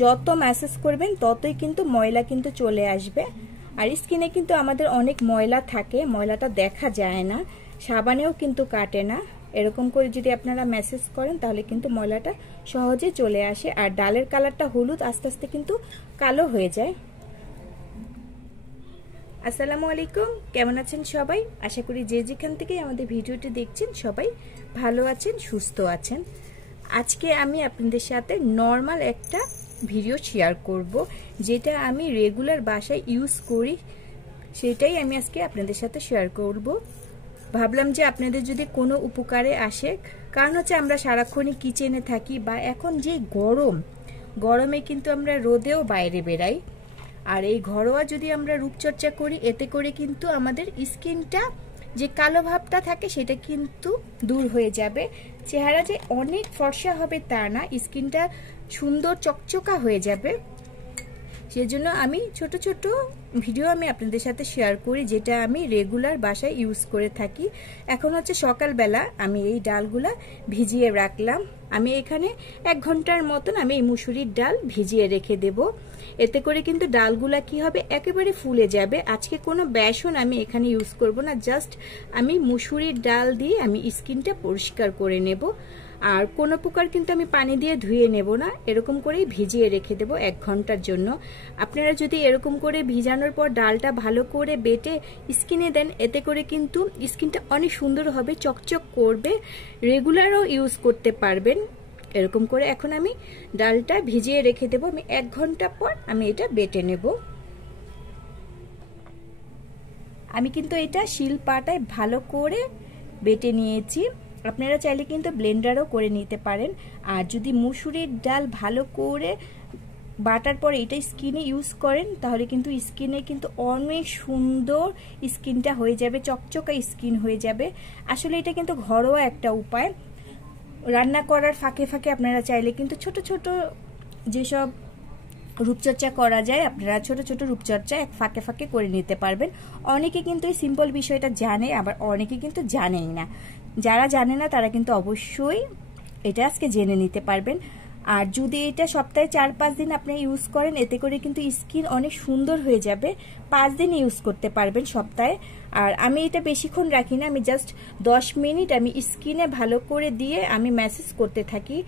যত ম্যাসেজ করবেন ততই কিন্তু ময়লা কিন্তু চলে আসবে। আর স্কিনে কিন্তু আমাদের অনেক ময়লা থাকে, ময়লাটা দেখা যায় না, সাবানেও কিন্তু কাটে না। এরকম করে যদি আপনারা ম্যাসেজ করেন তাহলে কিন্তু ময়লাটা সহজে চলে আসে। আর ডালের কালারটা হলুদ আস্তে আস্তে কিন্তু কালো হয়ে যায়। আসসালামু আলাইকুম, কেমন আছেন সবাই? আশা করি যে যেখান থেকে আমাদের ভিডিওটি দেখছেন সবাই ভালো আছেন, সুস্থ আছেন। আজকে আমি আপনাদের সাথে নর্মাল একটা ভিডিও শেয়ার করব, যেটা আমি রেগুলার বাসায় ইউজ করি, সেটাই আমি আজকে আপনাদের সাথে শেয়ার করব। ভাবলাম যে আপনাদের যদি কোনো উপকারে আসে, কারণ হচ্ছে আমরা সারাক্ষণই কিচেনে থাকি, বা এখন যে গরমে কিন্তু আমরা রোদেও বাইরে বেরাই। আর এই ঘরোয়া যদি আমরা রূপচর্চা করি, এতে করে কিন্তু আমাদের স্কিনটা যে কালো ভাবটা থাকে সেটা কিন্তু দূর হয়ে যাবে। চেহারা যে অনেক ফর্সা হবে তা না, স্কিনটা সুন্দর চকচকা হয়ে যাবে। সেজন্য আমি ছোট ছোট ভিডিও আমি আপনাদের সাথে শেয়ার করি, যেটা আমি রেগুলার বাসায় ইউজ করে থাকি। এখন হচ্ছে সকালবেলা আমি এই ডালগুলা ভিজিয়ে রাখলাম। আমি এখানে 1 ঘন্টার মতন আমি এই মুসুরির ডাল ভিজিয়ে রেখে দেব। এতে করে কিন্তু ডালগুলা কি হবে, একেবারে ফুলে যাবে। আজকে কোনো বেসন আমি এখানে ইউজ করব না, জাস্ট আমি মুসুরির ডাল দিয়ে আমি স্কিনটা পরিষ্কার করে নেব। আর কোনো প্রকার কিন্তু আমি পানি দিয়ে ধুয়ে নেব না, এরকম করেই ভিজিয়ে রেখে দেব 1 ঘন্টার জন্য। আপনারা যদি এরকম করে ভিজানোর পর ডালটা ভালো করে বেটে স্কিনে দেন, এতে করে কিন্তু স্কিনটা অনেক সুন্দর হবে, চকচক করবে, রেগুলারও ইউজ করতে পারবেন। এরকম করে এখন আমি ডালটা ভিজিয়ে রেখে দেব। আমি 1 ঘন্টা পর আমি এটা বেটে নেব। আমি কিন্তু এটা শিলপাটায় ভালো করে বেটে নিয়েছি। আপনারা চাইলে কিন্তু ব্লেন্ডারও করে নিতে পারেন। আর যদি মুসুরির ডাল ভালো করে বাটার পরে এটা স্কিনে ইউজ করেন, তাহলে কিন্তু স্কিনে কিন্তু অনেক সুন্দর স্কিনটা হয়ে যাবে, চকচকা স্কিন হয়ে যাবে। আসলে এটা কিন্তু ঘরোয়া একটা উপায়। রান্না করার ফাঁকে ফাঁকে আপনারা চাইলে কিন্তু ছোট ছোট যেসব রূপচর্চা করা যায়, আপনারা ছোট ছোট রূপচর্চা এক ফাঁকে ফাঁকে করে নিতে পারবেন। অনেকে কিন্তু এই সিম্পল বিষয়টা জানে, আবার অনেকে কিন্তু জানেই না। যারা জানে না তারা কিন্তু অবশ্যই এটা আজকে জেনে নিতে পারবেন। আর যদি এটা সপ্তাহে 4-5 দিন আপনি ইউজ করেন, এতে করে কিন্তু স্কিন অনেক সুন্দর হয়ে যাবে। 5 দিন ইউজ করতে পারবেন সপ্তাহে। আর আমি এটা বেশিক্ষণ রাখি না, আমি জাস্ট 10 মিনিট আমি স্কিনে ভালো করে দিয়ে আমি ম্যাসেজ করতে থাকি,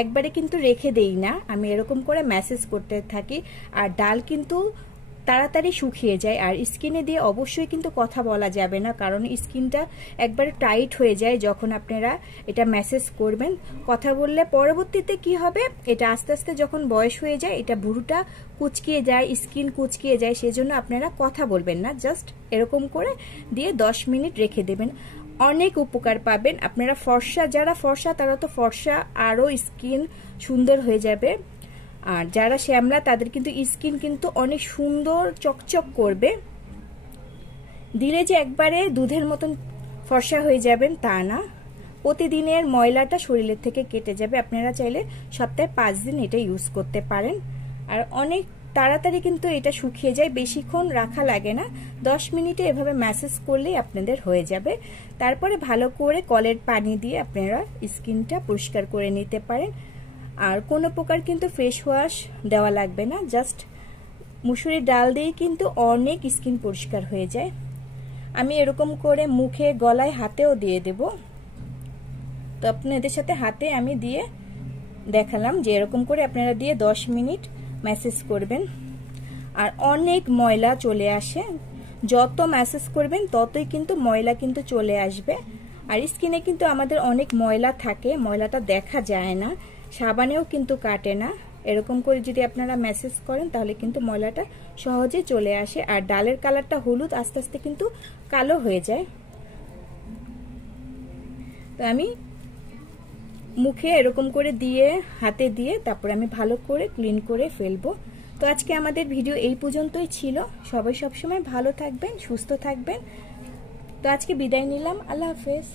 একবারে কিন্তু রেখে দেই না, আমি এরকম করে ম্যাসেজ করতে থাকি। আর ডাল কিন্তু তাড়াতাড়ি শুকিয়ে যায়। আর স্কিনে দিয়ে অবশ্যই কিন্তু কথা বলা যাবে না, কারণ স্কিনটা একবারে টাইট হয়ে যায় যখন আপনারা এটা ম্যাসেজ করবেন। কথা বললে পরবর্তীতে কি হবে, এটা আস্তে আস্তে যখন বয়স হয়ে যায়, এটা ভুরুটা কুচকিয়ে যায়, স্কিন কুচকিয়ে যায়, সেজন্য আপনারা কথা বলবেন না, জাস্ট এরকম করে দিয়ে 10 মিনিট রেখে দেবেন। অনেক উপকার পাবেন আপনারা। ফর্সা, যারা ফর্সা তারা তো ফর্সা আরও স্কিন সুন্দর হয়ে যাবে। আর যারা শ্যামলা তাদের কিন্তু স্কিন কিন্তু অনেক সুন্দর চকচক করবে। দিলে যে একবারে দুধের মতন ফর্সা হয়ে যাবেন তা না, প্রতিদিনের ময়লাটা শরীরের থেকে কেটে যাবে। আপনারা চাইলে সপ্তাহে 5 দিন এটা ইউজ করতে পারেন। আর অনেক তাড়াতাড়ি কিন্তু এটা শুকিয়ে যায়, বেশিক্ষণ রাখা লাগে না, 10 মিনিটে এভাবে ম্যাসেজ করলেই আপনাদের হয়ে যাবে। তারপরে ভালো করে কলের পানি দিয়ে আপনারা স্কিনটা পরিষ্কার করে নিতে পারেন। আর কোনো প্রকার কিন্তু ফেস ওয়াশ দেওয়া লাগবে না, জাস্ট মুসুরির ডাল দিয়ে কিন্তু অনেক স্কিন পরিষ্কার হয়ে যায়। আমি এরকম করে মুখে, গলায়, হাতেও দিয়ে দেব। তো আপনাদের সাথে হাতে আমি দিয়ে দেখালাম যে এরকম করে আপনারা দিয়ে 10 মিনিট ম্যাসেজ করবেন। আর অনেক ময়লা চলে আসে, যত ম্যাসেজ করবেন ততই কিন্তু ময়লা কিন্তু চলে আসবে। আর স্কিনে কিন্তু আমাদের অনেক ময়লা থাকে, ময়লাটা দেখা যায় না, সাবানেও কিন্তু কাটে না। এরকম করে যদি আপনারা ম্যাসেজ করেন তাহলে কিন্তু ময়লাটা সহজে চলে আসে। আর ডালের কালারটা হলুদ আস্তে আস্তে কিন্তু কালো হয়ে যায়। তো আমি মুখে এরকম করে দিয়ে, হাতে দিয়ে, তারপর আমি ভালো করে ক্লিন করে ফেলবো। তো আজকে আমাদের ভিডিও এই পর্যন্তই ছিল। সবাই সবসময় ভালো থাকবেন, সুস্থ থাকবেন। তো আজকে বিদায় নিলাম, আল্লাহ হাফেজ।